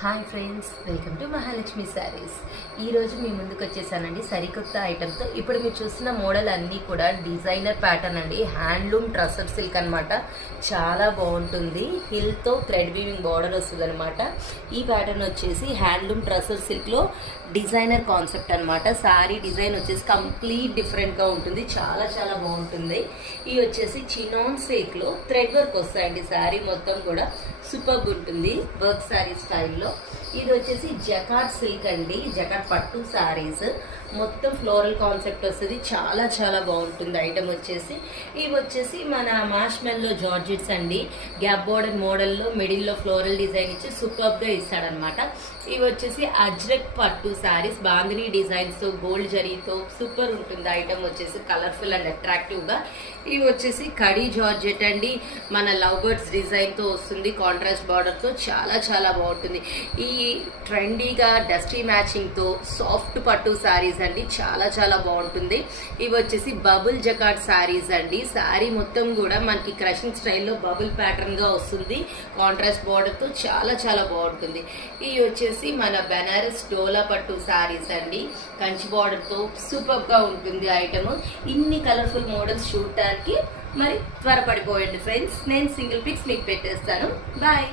Hi friends, welcome to Mahalakshmi saris. ఈరోజు మీ ముందుకు వచ్చేసానండి సరికొత్త ఐటెంతో. ఇప్పుడు మీరు చూస్తున్న మోడల్ అన్నీ కూడా డిజైనర్ ప్యాటర్న్ అండి. హ్యాండ్లూమ్ ట్రస్సర్ సిల్క్ అనమాట. చాలా బాగుంటుంది. హిల్తో థ్రెడ్ వీవింగ్ బార్డర్ వస్తుంది అనమాట. ఈ ప్యాటర్న్ వచ్చేసి హ్యాండ్లూమ్ ట్రస్సర్ సిల్క్లో డిజైనర్ కాన్సెప్ట్ అనమాట. శారీ డిజైన్ వచ్చేసి కంప్లీట్ డిఫరెంట్గా ఉంటుంది. చాలా చాలా బాగుంటుంది. ఇవి వచ్చేసి చినాన్ సిల్క్లో థ్రెడ్ వర్క్ వస్తాయండి. శారీ మొత్తం కూడా సూపర్గా ఉంటుంది వర్క్ శారీ స్టైల్లో. ఇది వచ్చేసి జకాట్ సిల్క్ అండి. జకాట్ పట్టు శారీస్ మొత్తం ఫ్లోరల్ కాన్సెప్ట్ వస్తుంది. చాలా చాలా బాగుంటుంది ఐటమ్ వచ్చేసి. ఇవి వచ్చేసి మన మాష్మెల్లో జార్జెట్స్ అండి. గ్యాప్ బోర్డర్ మోడల్లో మిడిల్లో ఫ్లోరల్ డిజైన్ ఇచ్చి సూపర్గా ఇస్తాడనమాట. ఇవి వచ్చేసి అజ్రక్ పట్టు శారీస్ బాందినీ డిజైన్స్తో గోల్డ్ జరీతో సూపర్ ఉంటుంది ఐటమ్ వచ్చేసి. కలర్ఫుల్ అండ్ అట్రాక్టివ్గా. ఇవి వచ్చేసి కడీ జార్జెట్ అండి. మన లవ్ బర్డ్స్ డిజైన్తో వస్తుంది. కాంట్రాస్ట్ బార్డర్తో చాలా చాలా బాగుంటుంది. ఈ ట్రెండీగా డస్టీ మ్యాచింగ్తో సాఫ్ట్ పట్టు శారీస్ అండి. చాలా చాలా బాగుంటుంది. ఇవి వచ్చేసి బబుల్ జకాట్ శారీస్ అండి. శారీ మొత్తం కూడా మనకి క్రషింగ్ స్టైల్లో బబుల్ ప్యాటర్న్గా వస్తుంది. కాంట్రాస్ట్ బార్డర్తో చాలా చాలా బాగుంటుంది. ఇవి వచ్చేసి మన బెనారస్ డోలా పట్టు శారీస్ అండి. కంచి బార్డర్తో సూపర్గా ఉంటుంది ఐటమ్. ఇన్ని కలర్ఫుల్ మోడల్స్ చూడటానికి మరి త్వరపడిపోయండి ఫ్రెండ్స్. నేను సింగిల్ పిక్స్ మీకు పెట్టేస్తాను. బాయ్.